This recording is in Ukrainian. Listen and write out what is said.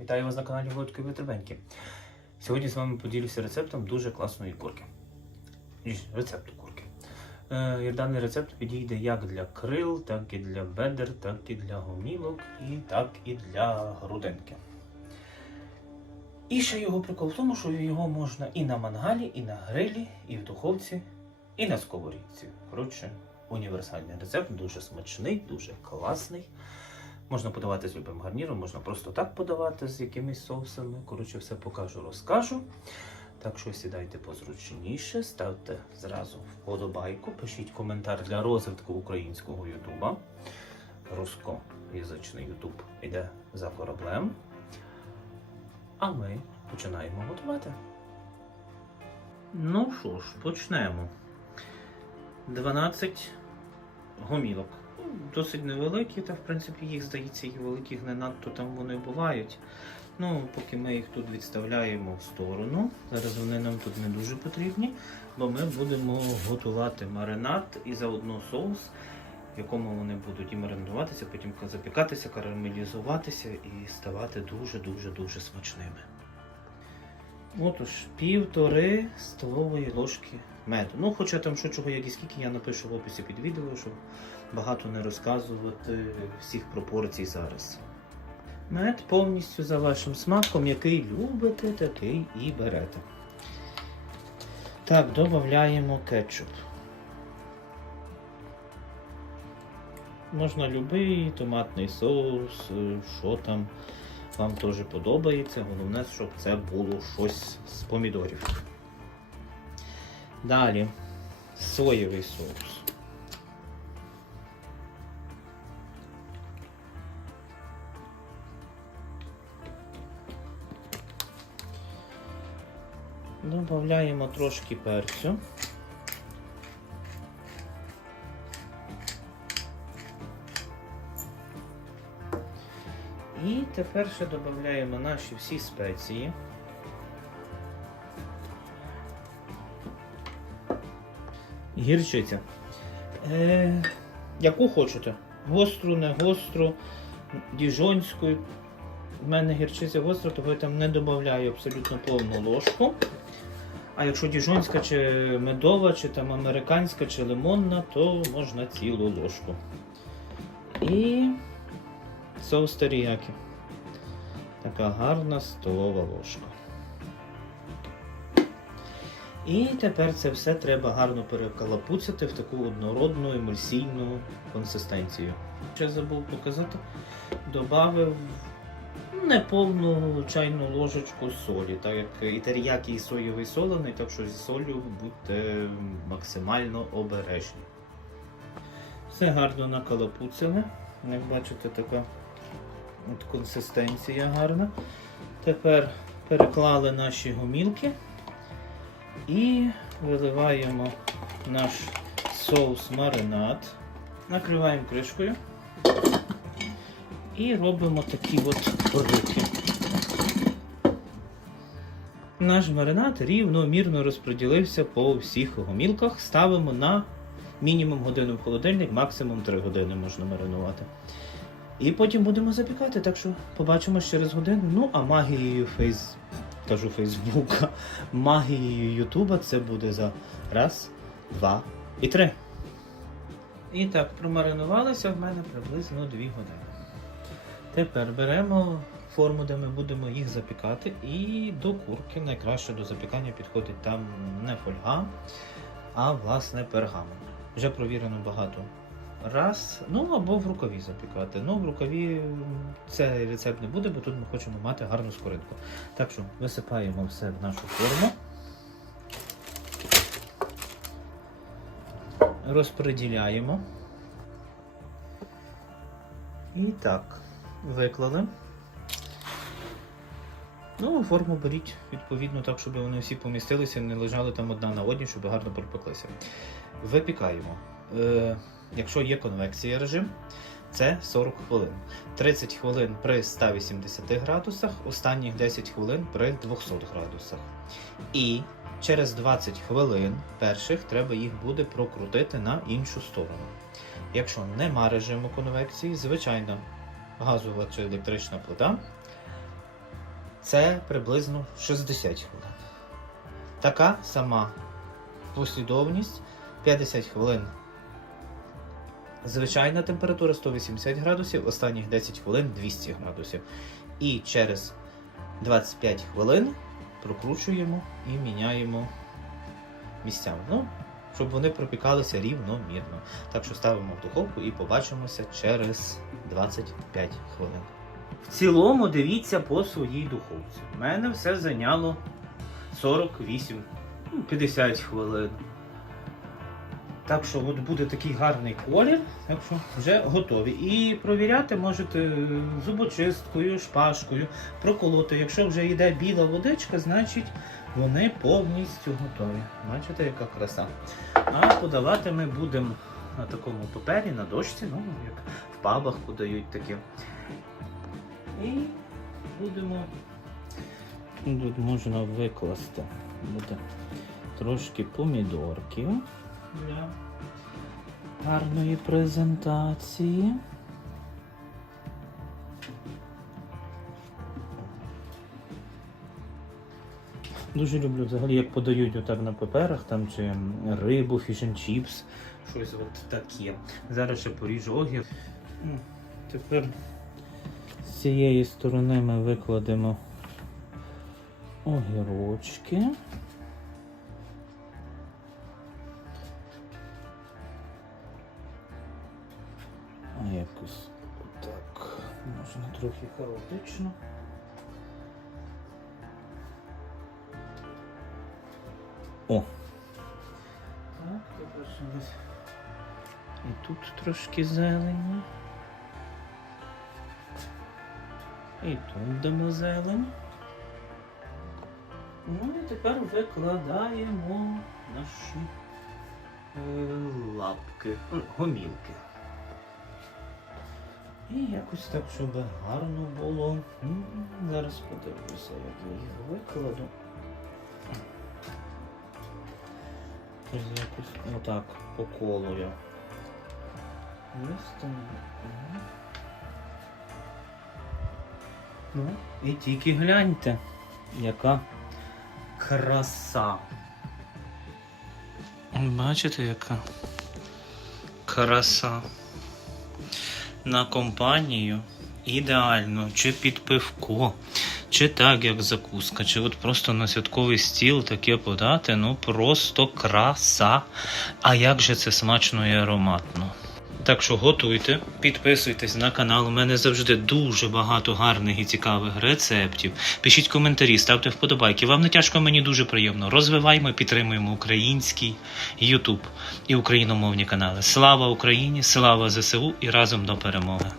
Вітаю вас на каналі Володьки Витребеньки. Сьогодні з вами поділюся рецептом дуже класної курки. Рецепту курки. Е, даний рецепт підійде як для крил, так і для бедер, так і для гомілок, і так і для грудинки. І ще його прикол в тому, що його можна і на мангалі, і на грилі, і в духовці, і на сковорідці. Коротше, універсальний рецепт, дуже смачний, дуже класний. Можна подавати з любим гарніром, можна просто так подавати з якимись соусами. Коротше, все покажу, розкажу. Так що сідайте позручніше, ставте зразу вподобайку, пишіть коментар для розвитку українського Ютуба. Рускоязичний Ютуб йде за кораблем. А ми починаємо готувати. Ну що ж, почнемо. 12 гомілок. Досить невеликі, та в принципі їх здається, і великих не надто там вони бувають. Ну, поки ми їх тут відставляємо в сторону. Зараз вони нам тут не дуже потрібні, бо ми будемо готувати маринад і заодно соус, в якому вони будуть і маринуватися, потім запікатися, карамелізуватися і ставати дуже-дуже дуже смачними. Отож, півтори столової ложки меду. Ну, хоча там що чого, як і скільки, я напишу в описі під відео, щоб багато не розказувати всіх пропорцій зараз. Мед повністю за вашим смаком, який любите, такий і берете. Так, додаємо кетчуп. Можна любий томатний соус, е, що там вам теж подобається. Головне, щоб це було щось з помідорів. Далі соєвий соус. Добавляємо трошки перцю. І тепер ще додаємо наші всі спеції. Гірчиця. Е, яку хочете? Гостру, не гостру, діжонську. У мене гірчиця гостра, тому я там не додаю абсолютно повну ложку. А якщо діжонська, чи медова, чи там американська, чи лимонна, то можна цілу ложку. І соус теріякі. Така гарна столова ложка. І тепер це все треба гарно перекалапуцяти в таку однородну емульсійну консистенцію. Ще забув показати, додав неповну чайну ложечку солі, так як і теріякі, і соєвий солений, так що зі солью будьте максимально обережні. Все гарно накалапуцили. Як бачите, така от консистенція гарна. Тепер переклали наші гомілки і виливаємо наш соус маринад, накриваємо кришкою і робимо такі от рухи. Наш маринад рівномірно розподілився по всіх гомілках. Ставимо на мінімум годину в холодильник, максимум 3 години можна маринувати. І потім будемо запікати, так що побачимо через годину. Ну, а магією фейс... кажу Фейсбука, магією Ютуба це буде за раз, два і три. І так, промаринувалися в мене приблизно 2 години. Тепер беремо форму, де ми будемо їх запікати, і до курки найкраще до запікання підходить там не фольга, а власне пергамент. Вже провірено багато раз, ну або в рукаві запікати. Ну, в рукаві цей рецепт не буде, бо тут ми хочемо мати гарну скоринку. Так що висипаємо все в нашу форму. Розподіляємо. І так, виклали. Ну, форму беріть відповідно так, щоб вони всі помістилися, не лежали там одна на одній, щоб гарно пропеклися. Випікаємо. Е, якщо є конвекція режим, це 40 хвилин. 30 хвилин при 180 градусах, останніх 10 хвилин при 200 градусах. І через 20 хвилин перших треба їх буде прокрутити на іншу сторону. Якщо нема режиму конвекції, звичайно, газова чи електрична плита, це приблизно 60 хвилин. Така сама послідовність 50 хвилин. Звичайна температура 180 градусів, останніх 10 хвилин 200 градусів. І через 25 хвилин прокручуємо і міняємо місцями. Ну, щоб вони пропікалися рівномірно. Так що ставимо в духовку і побачимося через 25 хвилин. В цілому дивіться по своїй духовці. У мене все зайняло 48, ну, 50 хвилин. Так що от буде такий гарний колір, так що вже готові. І провіряти можете зубочисткою, шпажкою, проколоти. Якщо вже йде біла водичка, значить вони повністю готові. Бачите, яка краса. А подавати ми будемо на такому папері, на дошці, ну як в пабах подають таке. І будемо. Тут можна викласти. Буде трошки помідорків для гарної презентації. Дуже люблю взагалі, як подають отак на паперах, там чи рибу, фішн-чіпс, щось от таке. Зараз ще поріжу огір. Тепер з цієї сторони ми викладемо огірочки. Якось так. Можна трохи хаотично. О! Так, тепер ще десь. І тут трошки зелені. І тут дамо зелень. Ну і тепер викладаємо наші е, лапки, гомілки. І якось так, щоб гарно було. Зараз подивлюся, як я їх викладу. Ось якось отак по колу я. Виставлю. Ну, і тільки гляньте, яка краса. Бачите, яка краса. На компанію ідеально, чи під пивко, чи так, як закуска, чи от просто на святковий стіл таке подати, ну просто краса. А як же це смачно і ароматно. Так що готуйте, підписуйтесь на канал. У мене завжди дуже багато гарних і цікавих рецептів. Пишіть коментарі, ставте вподобайки. Вам не тяжко, мені дуже приємно. Розвиваємо, підтримуємо український YouTube і україномовні канали. Слава Україні! Слава ЗСУ і разом до перемоги!